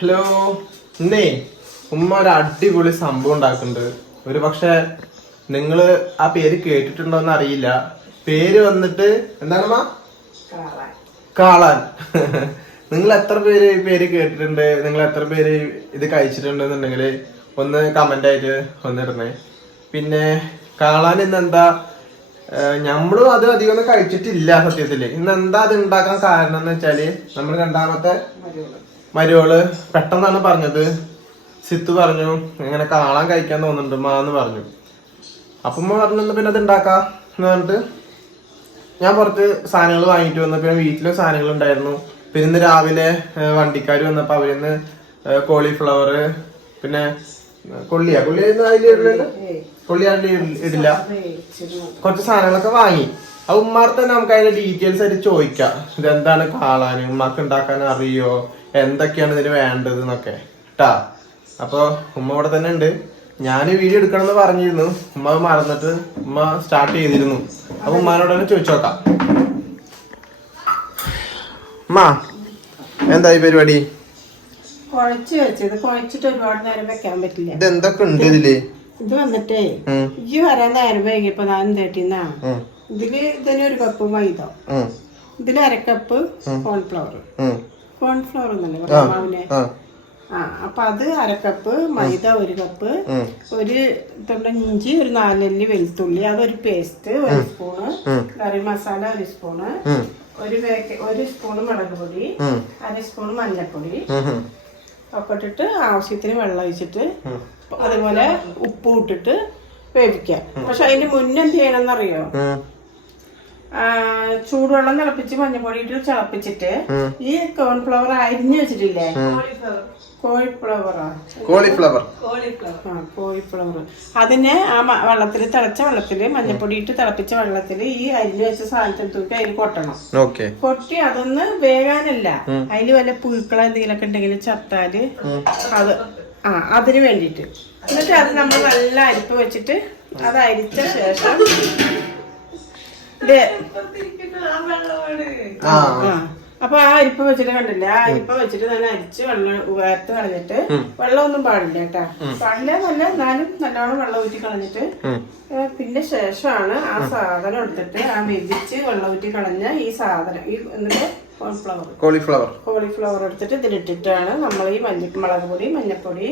Hello. ഇന്നേ ഉമ്മ ഒരു അടിപൊളി സംഭവം ഉണ്ടാക്കുന്നുണ്ട്. ഒരു പക്ഷെ നിങ്ങൾ ആ പേര് കേട്ടിട്ടുണ്ടോന്ന് അറിയില്ല. പേര് വന്നിട്ട് എന്താണമ്മ കാളാൻ. നിങ്ങൾ എത്ര പേര് ഈ പേര് കേട്ടിട്ടുണ്ട്? നിങ്ങൾ എത്ര പേര് ഇത് കഴിച്ചിട്ടുണ്ടെന്നുണ്ടെങ്കിൽ ഒന്ന് കമന്റ് ആയിട്ട് വന്നിരുന്നേ പിന്നെ കാളാൻ ഇന്ന് എന്താ നമ്മളും അത് അധികം ഒന്നും കഴിച്ചിട്ടില്ല സത്യത്തിൽ. ഇന്ന് എന്താ അത് ഉണ്ടാക്കാൻ കാരണം എന്ന് വെച്ചാൽ നമ്മൾ രണ്ടാമത്തെ മരുവൾ പെട്ടെന്നാണ് പറഞ്ഞത്. സിത്ത് പറഞ്ഞു ഇങ്ങനെ കാളാൻ കഴിക്കാൻ തോന്നുന്നുണ്ട് മാ എന്ന് പറഞ്ഞു. അപ്പം പറഞ്ഞു പിന്നെ അത് ഉണ്ടാക്കാം എന്ന് പറഞ്ഞിട്ട് ഞാൻ കുറച്ച് സാധനങ്ങൾ വാങ്ങിയിട്ട് വന്നു. പിന്നെ വീട്ടിലും സാധനങ്ങൾ ഉണ്ടായിരുന്നു. പിന്നെ ഇന്ന് രാവിലെ വണ്ടിക്കാർ വന്നപ്പോൾ അവരിൽ നിന്ന് കോളിഫ്ലവർ പിന്നെ കൊള്ളിയ? കൊള്ളിയാ കൊള്ളിയ ഇടില്ല. കുറച്ച് സാധനങ്ങളൊക്കെ വാങ്ങി. ആ ഉമ്മാർ തന്നെ നമുക്ക് അതിന്റെ ഡീറ്റെയിൽസ് ആയിട്ട് ചോദിക്കാം. ഇതെന്താണ് കാളാൻ ഉമ്മാക്ക് ഉണ്ടാക്കാൻ അറിയോ? എന്തൊക്കെയാണ് ഇതിന് വേണ്ടത് എന്നൊക്കെ. കേട്ടാ അപ്പൊ ഉമ്മ ഇവിടെ തന്നെ ഉണ്ട്. ഞാൻ വീഡിയോ എടുക്കണം എന്ന് പറഞ്ഞിരുന്നു. ഉമ്മ മറന്നിട്ട് ഉമ്മ സ്റ്റാർട്ട് ചെയ്തിരുന്നു. അപ്പൊ ഉമ്മാനോട് തന്നെ ഉമ്മ എന്താ ഈ പരിപാടി? കുഴച്ച് വെച്ചത്. കുഴച്ചിട്ട് ഒരുപാട് നേരം വെക്കാൻ പറ്റില്ല. ഇത് എന്തൊക്കെ ഉണ്ട് ഇതിൽ? ഇത് വന്നിട്ടേ ഈ വരാൻ നേരം വൈകിയപ്പോ ഞാൻ എന്തേട്ടിന്നാ ഉം, ഇതിൽ ഇതിന് ഒരു കപ്പ് മൈദ. ഇതിൽ അരക്കപ്പ് കോൺഫ്ലവർ. കോൺഫ്ലവർ എന്നല്ലേ മാവിനെ ആ, അപ്പൊ അത് അരക്കപ്പ് മൈദ ഒരു കപ്പ് ഒരു തൊണ്ട ഇഞ്ചി ഒരു നാലല്ലി വെളുത്തുള്ളി അതൊരു പേസ്റ്റ് ഒരു സ്പൂണ് കറി മസാല ഒരു സ്പൂണ് ഒരു ഒരു സ്പൂണ് മുളക് പൊടി അര സ്പൂണ് മഞ്ഞൾപ്പൊടി. ഒക്കെ ഇട്ടിട്ട് ആവശ്യത്തിന് വെള്ളം ഒഴിച്ചിട്ട് അതുപോലെ ഉപ്പ് ഇട്ടിട്ട് വേവിക്കാം പക്ഷെ അതിന് മുന്നേ എന്ത് ചെയ്യണമെന്ന് അറിയോ ഉം, ചൂടുവെള്ളം തിളപ്പിച്ച് മഞ്ഞപ്പൊടി ഇട്ട് തിളപ്പിച്ചിട്ട് ഈ കോൺഫ്ലവർ അരിഞ്ഞു വെച്ചിട്ടില്ലേ? കോളിഫ്ലവറാ കോളിഫ്ലവർ ആ. കോളിഫ്ലവർ അതിനെ ആ വെള്ളത്തിൽ തിളച്ച വെള്ളത്തിൽ മഞ്ഞപ്പൊടി ഇട്ട് തിളപ്പിച്ച വെള്ളത്തിൽ ഈ അരിഞ്ഞു വെച്ച സാധനത്തിൽ തൂക്കി അതിൽ കൊട്ടണം കൊട്ടി അതൊന്ന് വേകാനല്ല. അതിൽ വല്ല പുഴുക്കള എന്തെങ്കിലുമൊക്കെ ഉണ്ടെങ്കിൽ ചത്താൽ അത് ആ അതിന് വേണ്ടിയിട്ട്. എന്നിട്ട് അത് നമ്മൾ നല്ല അരിപ്പ് വെച്ചിട്ട് അത് അരിച്ച ശേഷം ആ ആ. അപ്പൊ ആ അരിപ്പ വെച്ചിട്ട് കണ്ടില്ല? ആ അരിപ്പ വെച്ചിട്ട് നല്ല അരിച്ച് വെള്ളം വേർത്ത് കളഞ്ഞിട്ട് വെള്ളമൊന്നും പാടില്ല കേട്ടാ. പാടില്ല നല്ല എന്നാലും നല്ലോണം വെള്ളം ഊറ്റി കളഞ്ഞിട്ട് പിന്നെ ശേഷമാണ് ആ സാധനം എടുത്തിട്ട് ആ മെതിച്ച് വെള്ളം ഊറ്റി കളഞ്ഞ ഈ സാധനം. ഈ എന്നിട്ട് കോൺഫ്ലവർ കോളിഫ്ലവർ കോളിഫ്ലവർ എടുത്തിട്ട് ഇതിലിട്ടിട്ടാണ് നമ്മൾ ഈ മഞ്ഞ മുളക് പൊടി മഞ്ഞപ്പൊടി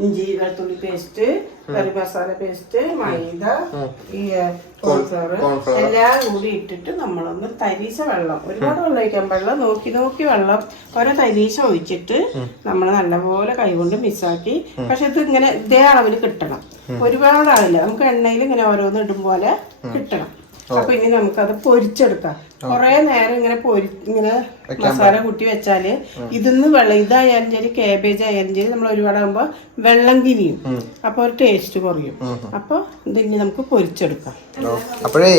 ഇഞ്ചി വെളുത്തുള്ളി പേസ്റ്റ് കറി മസാല പേസ്റ്റ് മൈദ ഈ കോൺഫ്ലവർ. എല്ലാം കൂടി ഇട്ടിട്ട് നമ്മളൊന്ന് തരീശ വെള്ളം ഒരുപാട് വെള്ളം ഒഴിക്കാൻ പാടില്ല നോക്കി നോക്കി വെള്ളം ഓരോ തരീശ ഒഴിച്ചിട്ട് നമ്മൾ നല്ലപോലെ കൈകൊണ്ട് മിക്സാക്കി പക്ഷെ ഇത് ഇങ്ങനെ ഇതേ അളവിൽ കിട്ടണം. ഒരുപാട് ആവില്ല നമുക്ക് എണ്ണയിൽ ഇങ്ങനെ ഓരോന്ന് ഇടും പോലെ കിട്ടണം. അപ്പൊ ഇനി നമുക്കത് പൊരിച്ചെടുക്കാം. കൊറേ നേരം ഇങ്ങനെ പൊരി ഇങ്ങനെ മസാല കൂട്ടി വെച്ചാൽ ഇതിന്ന് വെള്ളം ഇതായാലും ശരി കാബേജ് ആയാലും ശരി നമ്മൾ ഒരുപാടാകുമ്പോ വെള്ളം കിരിയും അപ്പൊ ഒരു ടേസ്റ്റ് കുറയും. അപ്പൊ ഇതിനി നമുക്ക് പൊരിച്ചെടുക്കാം. അപ്പോഴേ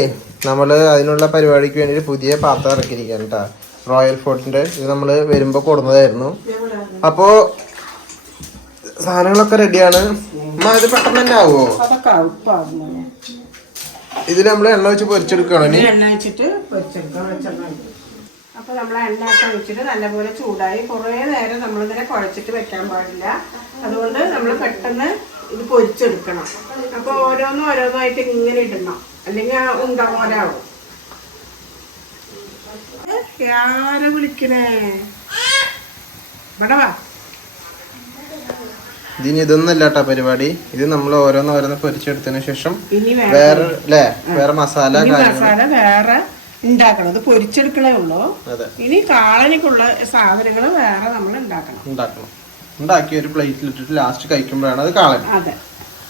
നമ്മൾ അതിനുള്ള പരിപാടിക്ക് വേണ്ടി പുതിയ പാത്രം ഇറക്കിയിരിക്കാൻ കേട്ടാ. റോയൽ ഫോർട്ടിന്റെ ഇത് നമ്മൾ വരുമ്പോ കൊടുന്നതായിരുന്നു. അപ്പോ സാധനങ്ങളൊക്കെ റെഡിയാണ് ഇത് പെട്ടെന്ന് തന്നെ ആവുമോ അതൊക്കെ ഇതിൽ നമ്മൾ എണ്ണ വെച്ച് പൊരിച്ചെടുക്കണം എണ്ണ വെച്ചിട്ട് അപ്പൊ നമ്മൾ എണ്ണ ഒക്കെ വെച്ചിട്ട് നല്ലപോലെ ചൂടായി. കുറേ നേരം നമ്മൾ ഇതിനെ കുഴച്ചിട്ട് വെക്കാൻ പാടില്ല. അതുകൊണ്ട് നമ്മൾ പെട്ടെന്ന് ഇത് പൊരിച്ചെടുക്കണം. അപ്പൊ ഓരോന്നും ഓരോന്നായിട്ട് ഇങ്ങനെ ഇടണം. അല്ലെങ്കിൽ ആ ഉണ്ട പോലാവും ആരെ വിളിക്കണേ? ഇവിടെ വാ. ഇതിന് ഇതൊന്നല്ല കേട്ടാ പരിപാടി. ഇത് നമ്മൾ ഓരോന്ന് ഓരോന്ന് പൊരിച്ചെടുത്തതിന് ശേഷം ഇനി വേറെ അല്ലേ വേറെ മസാല ഇനി മസാല വേറെ ഉണ്ടാക്കണം. ഇത് പൊരിച്ചെടുക്കണേ ഉള്ളൂ. അതെ. ഇനി കാളനിക്കുള്ള സാധനങ്ങൾ വേറെ നമ്മൾ ഉണ്ടാക്കണം. ഉണ്ടാക്കണം. ഉണ്ടാക്കി ഒരു പ്ലേറ്റിൽ ഇട്ടിട്ട് ലാസ്റ്റ് കഴിക്കുമ്പോഴാണ് അത് കാളൻ. അതെ.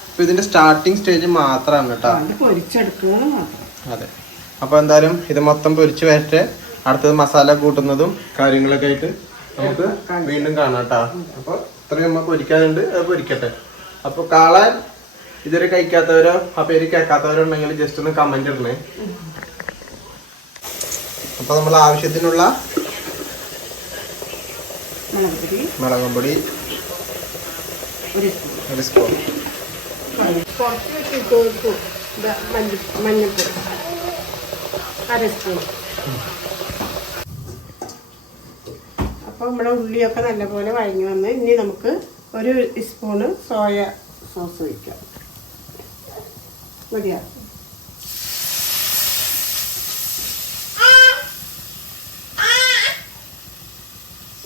അപ്പൊ ഇതിന്റെ സ്റ്റാർട്ടിങ് സ്റ്റേജ് മാത്രമാണ് കേട്ടോ. അത് പൊരിച്ചെടുക്കുന്നത് മാത്രം. അതെ. അപ്പൊ എന്തായാലും ഇത് മൊത്തം പൊരിച്ച് വരട്ടെ. അടുത്തത് മസാല കൂട്ടുന്നതും കാര്യങ്ങളൊക്കെ ആയിട്ട് നമുക്ക് വീണ്ടും കാണാം കേട്ടോ. അപ്പൊ ഇത്രയും നമ്മൾ പൊരിക്കാനുണ്ട് അത് പൊരിക്കട്ടെ. അപ്പോൾ കാളാൻ ഇതുവരെ കഴിക്കാത്തവരോ ആ പേര് കേൾക്കാത്തവരോ ഉണ്ടെങ്കിൽ ജസ്റ്റ് ഒന്ന് കമന്റ് ഇടണേ. അപ്പോൾ നമ്മൾ ആവശ്യത്തിനുള്ള മുളക് പൊടി ഒരു സ്പൂൺ മഞ്ഞൾപ്പൊടി. അര സ്പൂൺ അപ്പൊ അപ്പോൾ നമ്മുടെ ഉള്ളിയൊക്കെ നല്ലപോലെ വഴങ്ങി വന്ന് ഇനി നമുക്ക് ഒരു സ്പൂണ് സോയ സോസ് ഒഴിക്കാം. മതിയാ?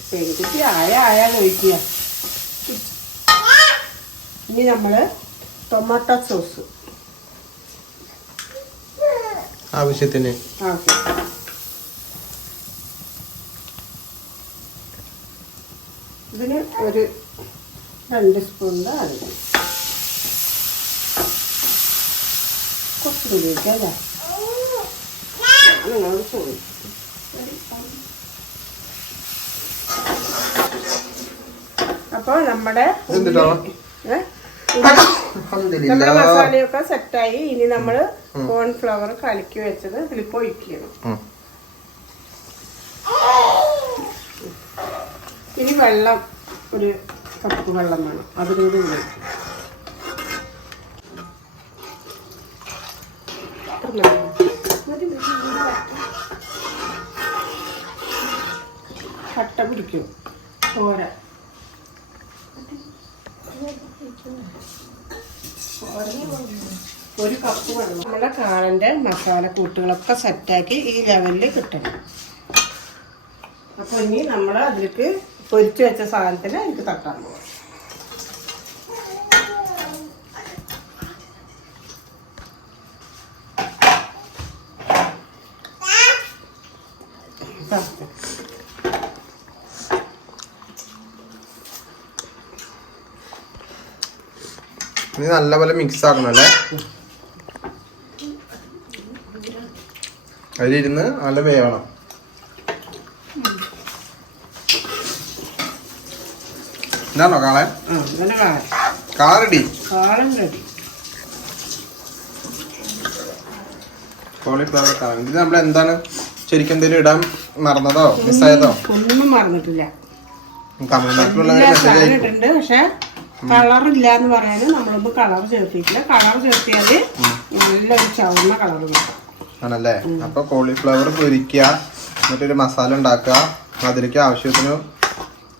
പെൺകുട്ടി ആയ ആയ ഒഴിക്കുക. ഇനി നമ്മൾ ടൊമാറ്റോ സോസ് ആവശ്യത്തിന്. ഓക്കെ ഇതിന് ഒരു രണ്ട് സ്പൂണിന്റെ അധികം കുറച്ചുകൂടി ഒഴിക്കാം അല്ലേ? നിങ്ങളോട് ചോദിക്കും അപ്പോൾ നമ്മുടെ? നമ്മുടെ മസാലയൊക്കെ സെറ്റായി. ഇനി നമ്മൾ കോൺഫ്ലവർ കലക്കി വെച്ചത് ഇതിലിപ്പോ ഒഴിക്കണം ഇനി വെള്ളം ഒരു കപ്പ് വെള്ളം വേണം. അതിലൂടെ മതി. കട്ട പിടിക്കും. പോരാ. ഒരു കപ്പ് വെള്ളം. നമ്മുടെ കാളന്റെ മസാല കൂട്ടുകളൊക്കെ സെറ്റാക്കി ഈ ലെവലിൽ കിട്ടണം. അപ്പൊ ഇനി നമ്മൾ അതിലേക്ക് പൊരിച്ചു വെച്ച സാധനത്തിന് എനിക്ക് തട്ടാൻ പോകാം നല്ലപോലെ മിക്സ് ആക്കണം അല്ലേ? അതിലിരുന്ന് നല്ല വേവണം. ഇതാണോ കാളൻ ആ അങ്ങനെ കാണാം റെഡി കോളിഫ്ലവർ കാളൻ ഇത് നമ്മൾ എന്താണ്? ശരിക്കും എന്തെങ്കിലും ഇടാൻ മറന്നതോ മിസ്സായതോ? ഒന്നും മറന്നിട്ടില്ല. പക്ഷെ കളർ ഇല്ല എന്ന് നമ്മളൊന്നും കളർ ചേർത്തിട്ടില്ല. കളർ ചുവന്ന കളർ കിട്ടും. ആണല്ലേ? അപ്പൊ കോളിഫ്ലവർ പൊരിക്കുക എന്നിട്ടൊരു മസാല ഉണ്ടാക്കുക അതിലേക്ക് ആവശ്യത്തിന്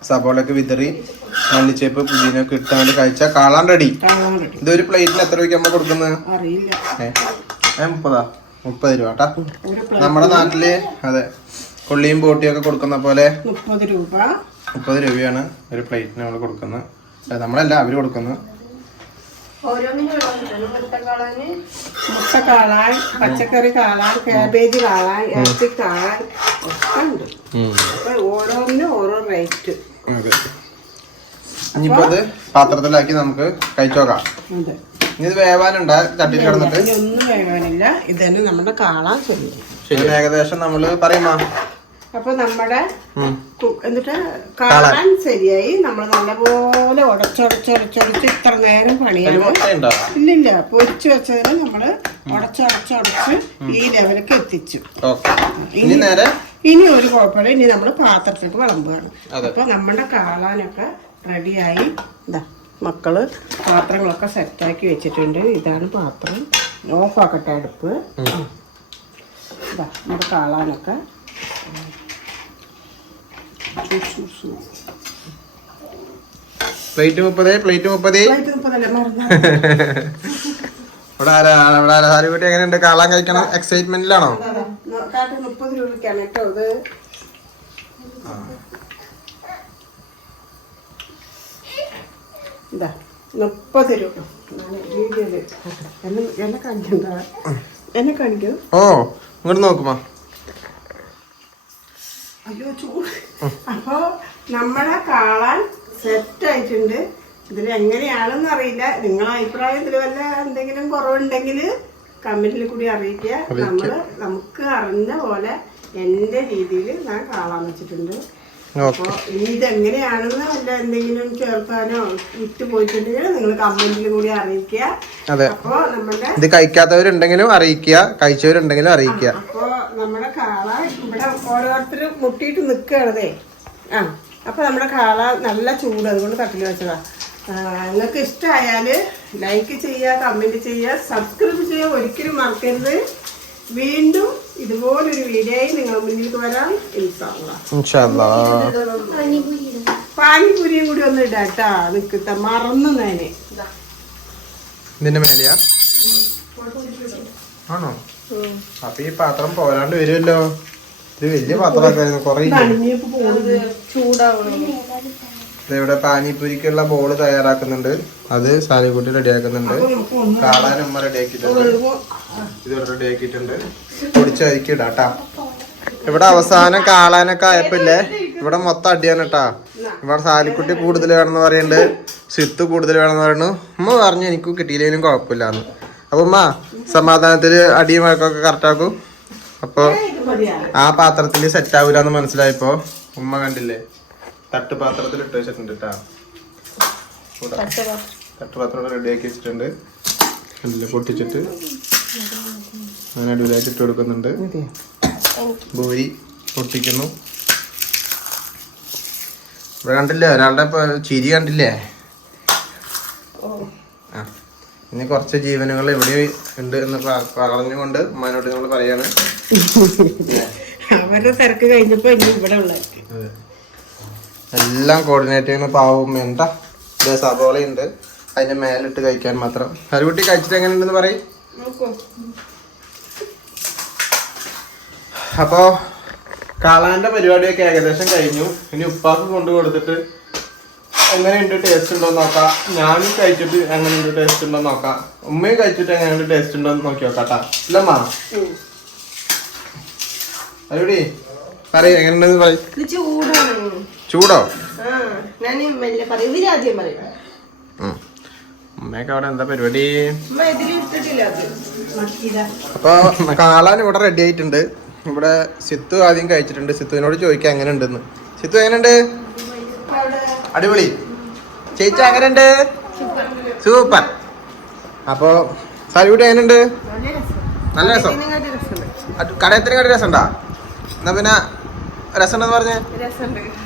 സബോളയൊക്കെ വിതറി മല്ലിച്ചേപ്പ് പുതിനൊക്കെ ഇട്ടാണ്ട് കഴിച്ചാൽ കാളാൻ റെഡി ഇതൊരു പ്ലേറ്റിൽ എത്ര രൂപയ്ക്ക് നമ്മൾ കൊടുക്കുന്നത് അറിയില്ല. ഏ ഏ, മുപ്പതാ? മുപ്പത് രൂപ കേട്ടാ നമ്മുടെ നാട്ടിൽ അതെ കൊള്ളിയും ബോട്ടിയും ഒക്കെ കൊടുക്കുന്ന പോലെ മുപ്പത് രൂപ. മുപ്പത് രൂപയാണ് ഒരു പ്ലേറ്റിന് നമ്മൾ കൊടുക്കുന്നത് നമ്മളല്ല അവർ കൊടുക്കുന്നത് മുട്ട കാളാൻ പച്ചക്കറി കാളാൻ കാബേജ് കാളാൻ ഇറച്ചി കാളാൻ ഒക്കെ ഉണ്ട്. ഓരോന്നിനും ഓരോ റേറ്റ് അതെ. ഇനിയിപ്പോ അത് പാത്രത്തിലാക്കി നമുക്ക് കഴിച്ചോക്കാം അതെ. ഇനി ഇത് വേവാനുണ്ട്? ചട്ടിയിൽ കിടന്നിട്ട്? ഇനി ഒന്നും ഇത് ഇതന്നെ നമ്മുടെ കാണാൻ ശരി. ശരി ഏകദേശം നമ്മൾ പറയുമാ. അപ്പൊ നമ്മുടെ ഉം. കു- എന്നിട്ട് കാണാൻ ശരിയായി. നമ്മൾ നല്ലപോലെ ഉടച്ചുടച്ചുടച്ചുടച്ച് ഇത്ര നേരം അതിൽ പണിയാണ് മുട്ടയുണ്ടോ? ഇല്ലില്ല. പൊരിച്ചു വെച്ചതിന് നമ്മൾ ഉടച്ചുടച്ചുടച്ച് ഈ ലെവലിലേക്ക് എത്തിച്ചു. ഓക്കെ. ഇനി നേരെ? ഇനി ഒരു കുഴപ്പമില്ല. ഇനി നമ്മൾ പാത്രത്തിലേക്ക് വിളമ്പുകയാണ്. അതെ. അപ്പൊ നമ്മുടെ കാളാനൊക്കെ റെഡിയായി. ഇതാ മക്കൾ പാത്രങ്ങളൊക്കെ സെറ്റാക്കി വെച്ചിട്ടുണ്ട്. ഇതാണ് പാത്രം. ഓഫാക്കട്ടെ അടുപ്പ്. ആ. ഇതാ നമ്മുടെ കാളാനൊക്കെ. Plate മുപ്പതേ plate മുപ്പതേ. ഇവിടെ ആരാ ഇവിടെ ആരാ? സാരിക്കുട്ടി എങ്ങനെയുണ്ട്? കാളാൻ കഴിക്കണം എക്സൈറ്റ്മെന്റിലാണോ മുപ്പത് രൂപയ്ക്കാണ് കേട്ടോ ഇത്. ഇതാ മുപ്പത് രൂപ. എന്നെ കാണിക്കണ്ട? എന്നെ കാണിക്കൂ. ഓ ഇങ്ങോട്ട് നോക്കുമാ? അയ്യോ ചൂട്. അപ്പോ നമ്മളെ കാണാൻ സെറ്റ് ആയിട്ടുണ്ട്. ഇതിൽ എങ്ങനെയാണെന്ന് അറിയില്ല. നിങ്ങളെ അഭിപ്രായം ഇതിൽ വല്ല എന്തെങ്കിലും കുറവുണ്ടെങ്കിൽ കമന്റിൽ കൂടി അറിയിക്കുക. നമ്മൾ നമുക്ക് അറിഞ്ഞ പോലെ എന്റെ രീതിയിൽ ഞാൻ കാണാൻ വെച്ചിട്ടുണ്ട്. ഇനി എന്തെങ്കിലും ചേർക്കാനോ പോയിട്ടുണ്ടെങ്കിൽ നിങ്ങൾ കൂടി അറിയിക്കുക. അതെ. അപ്പൊ നമ്മുടെ ഇത് കഴിക്കാത്തവരുണ്ടെങ്കിലും അറിയിക്കുക. കഴിച്ചവരുണ്ടെങ്കിലും അറിയിക്കുക. അപ്പൊ നമ്മുടെ കാള ഇവിടെ ഓരോരുത്തരും മുട്ടിയിട്ട് നിൽക്കുകയാണതേ ആ അപ്പൊ നമ്മുടെ കാള നല്ല ചൂട് അതുകൊണ്ട് തട്ടിൽ വെച്ചതാ. നിങ്ങൾക്ക് ഇഷ്ടമായാൽ ലൈക്ക് ചെയ്യുക കമന്റ് ചെയ്യുക സബ്സ്ക്രൈബ് ചെയ്യുക ഒരിക്കലും മറക്കരുത്. വീണ്ടും ഇതുപോലൊരു വീഡിയോയിൽ നിങ്ങൾ മുന്നിൽ വരാം. പാനിപൂരിയും കൂടി ഒന്ന് ഇടാട്ടാ നിൽക്കത്ത മറന്നു നേനെ. ഇതിന്റെ മേലെയാ? ആണോ? അപ്പൊ ഈ പാത്രം പോരാണ്ട് വരുമല്ലോ. ഇത് വലിയ പാത്രമാക്കായിരുന്നു കൊറേ ചൂടാവണം. ഇവിടെ പാനിപ്പൂരിക്കുള്ള ബോൾ തയ്യാറാക്കുന്നുണ്ട്. അത് സാലിക്കുട്ടി റെഡിയാക്കുന്നുണ്ട്. കാളാൻ റെഡി റെഡിയാക്കിയിട്ടുണ്ട്. ഇത് റെഡിയാക്കിയിട്ടുണ്ട്. ആക്കിയിട്ടുണ്ട് ഇടാട്ടാ. ഇവിടെ അവസാനം കാളാനൊക്കെ ആയപ്പില്ലേ? ഇവിടെ മൊത്തം അടിയാണ് കേട്ടാ ഇവിടെ സാലിക്കുട്ടി കൂടുതൽ വേണമെന്ന് പറയുന്നുണ്ട് സിത്ത് കൂടുതൽ വേണമെന്ന് പറയുന്നു ഉമ്മ പറഞ്ഞു എനിക്ക് കിട്ടിയില്ലെങ്കിലും കുഴപ്പമില്ലാന്ന്. അപ്പൊ ഉമ്മ സമാധാനത്തിൽ അടിയും വഴക്കൊക്കെ കറക്റ്റാക്കും അപ്പൊ ആ പാത്രത്തിൽ സെറ്റ് ആവൂലെന്ന് മനസ്സിലായപ്പോ ഉമ്മ കണ്ടില്ലേ? തട്ടുപാത്രത്തിൽ ഇട്ട് വെച്ചിട്ടുണ്ട് കേട്ടോ തട്ടുപാത്രം. റെഡിയാക്കി വെച്ചിട്ടുണ്ട്. നല്ല പൊട്ടിച്ചിട്ട് അങ്ങനെ അടിപൊളിയായിട്ട് ഇട്ട് കൊടുക്കുന്നുണ്ട്. ഭൂരി പൊട്ടിക്കുന്നു. ഇവിടെ കണ്ടില്ലേ? ഒരാളുടെ ചിരി കണ്ടില്ലേ? ആ. ഇനി കുറച്ച് ജീവനുകൾ ഇവിടെ ഉണ്ട് എന്ന് പറഞ്ഞുകൊണ്ട് ഉമ്മാനോട് നമ്മൾ പറയാണ്. അവരുടെ തിരക്ക് കഴിഞ്ഞപ്പോ ഇവിടെ ഉള്ളത് എല്ലാം കോർഡിനേറ്റ് ചെയ്യുന്ന പാവം എന്താ? ഇതേ സബോളയുണ്ട് അതിന്റെ മേലിട്ട് കഴിക്കാൻ മാത്രം. ഹരികുട്ടി കഴിച്ചിട്ട് എങ്ങനെയുണ്ടെന്ന് പറയും. അപ്പോ കാളാന്റെ പരിപാടിയൊക്കെ ഏകദേശം കഴിഞ്ഞു. ഇനി ഉപ്പാക്ക് കൊണ്ടു കൊടുത്തിട്ട് എങ്ങനെയുണ്ട് ടേസ്റ്റ് ഉണ്ടോ നോക്കാം. ഞാനും കഴിച്ചിട്ട് എങ്ങനെയുണ്ട് ടേസ്റ്റ് ഉണ്ടോ നോക്കാം. ഉമ്മയും കഴിച്ചിട്ട് എങ്ങനെയുണ്ട് ടേസ്റ്റ് ഉണ്ടോ നോക്കി നോക്കാട്ടാ. ഇല്ലമ്മാ അരുടി പറയ് എങ്ങനെയുണ്ടെന്ന് പറയും. ചൂടോ? ഉമ്മയൊക്കെ അവിടെ എന്താ പരിപാടി? അമ്മ ഇതിൽ ഇട്ടിട്ടില്ല അത്. നോക്കിയതാ അപ്പൊ കാളാൻ ഇവിടെ റെഡി ആയിട്ടുണ്ട്. ഇവിടെ സിത്തു ആദ്യം കഴിച്ചിട്ടുണ്ട്. സിത്തുവിനോട് ചോദിക്കാം എങ്ങനെ ഉണ്ടെന്ന് സിത്തു എങ്ങനെയുണ്ട്? അടിപൊളി. ചേച്ചി എങ്ങനെയുണ്ട്? സൂപ്പർ. അപ്പോ സാരിക്കുട്ടി എങ്ങനെയുണ്ട്? നല്ല രസം. ഇതിനെക്കാട്ടി രസമുണ്ട്. അത് കടയത്തിന് കടി രസമുണ്ടാ? എന്നാ പിന്നെ രസം ഉണ്ടെന്ന് പറഞ്ഞേ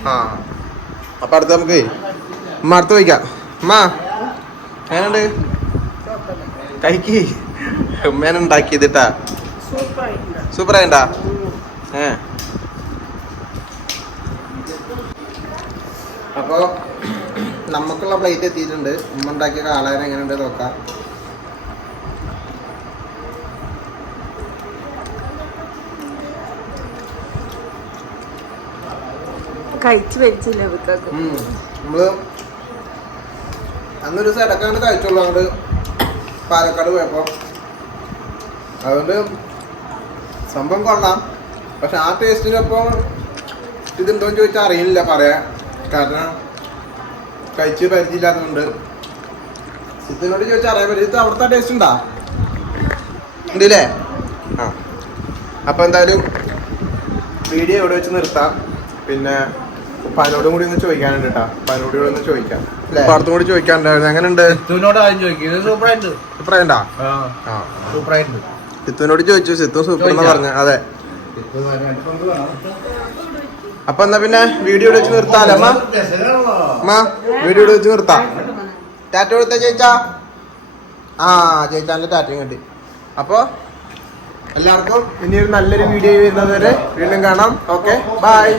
ആ. അപ്പൊ അടുത്ത് നമുക്ക് അമ്മ അടുത്ത് ചോദിക്കാം ഉമ്മ എങ്ങനെയുണ്ട്? കഴിക്ക് ഉമ്മേനെ ഉണ്ടാക്കിയതിട്ടാ. സൂപ്പർ ആയിണ്ടാ ഏ. അപ്പോ നമുക്കുള്ള പ്ലേറ്റ് എത്തിയിട്ടുണ്ട്. ഉമ്മ ഉണ്ടാക്കിയ കാളാൻ എങ്ങനെയുണ്ട് നോക്കാം. കഴിച്ചു വലിച്ചില്ല ഇവർക്കൊക്കെ. നമ്മൾ അന്നൊരു ദിവസം ഇടക്കാണ്ട് കഴിച്ചോളൂ അങ്ങോട്ട് പാലക്കാട് പോയപ്പോ. അതുകൊണ്ട് സംഭവം കൊള്ളാം. പക്ഷെ ആ ടേസ്റ്റിനൊപ്പം ഇതെന്തോന്ന് ചോദിച്ചാൽ അറിയില്ല പറയാൻ. കാരണം കഴിച്ച് പരിചയമില്ലാത്തതുകൊണ്ട്. സിദ്ധിനോട് ചോദിച്ചാൽ അറിയാൻ പറ്റും അവിടുത്തെ ടേസ്റ്റ് ഉണ്ടാ? ഉണ്ടല്ലേ? ആ. അപ്പൊ എന്തായാലും വീഡിയോ ഇവിടെ വെച്ച് നിർത്താം. പിന്നെ പനോടും കൂടി ഒന്ന് ചോദിക്കാനുണ്ട് കേട്ടാ പനോട് കൂടി ഒന്ന് ചോദിക്കാം. പാടത്തും കൂടി ചോദിക്കാനുണ്ടായിരുന്നു. എങ്ങനെയുണ്ട്? സിത്തുവിനോട് ആദ്യം ചോദിക്കും. ഇത് സൂപ്പറായിട്ട് ആ? സിത്തുവിനോട് ചോദിച്ചു. സിത്തു സൂപ്പർ എന്ന് പറഞ്ഞു. അതെ. അപ്പൊ എന്നാ പിന്നെ വീഡിയോ വെച്ച് നിർത്താല്ലേ അമ്മ? അമ്മ വീഡിയോ വെച്ച് നിർത്താം. ടാറ്റ കൊടുത്ത ചേച്ചാ ആ ചേച്ചാന്റെ ടാറ്റയും കിട്ടി. അപ്പൊ എല്ലാവർക്കും ഇനി ഒരു നല്ലൊരു വീഡിയോ വരുന്നത് വരെ വീണ്ടും കാണാം. Okay bye.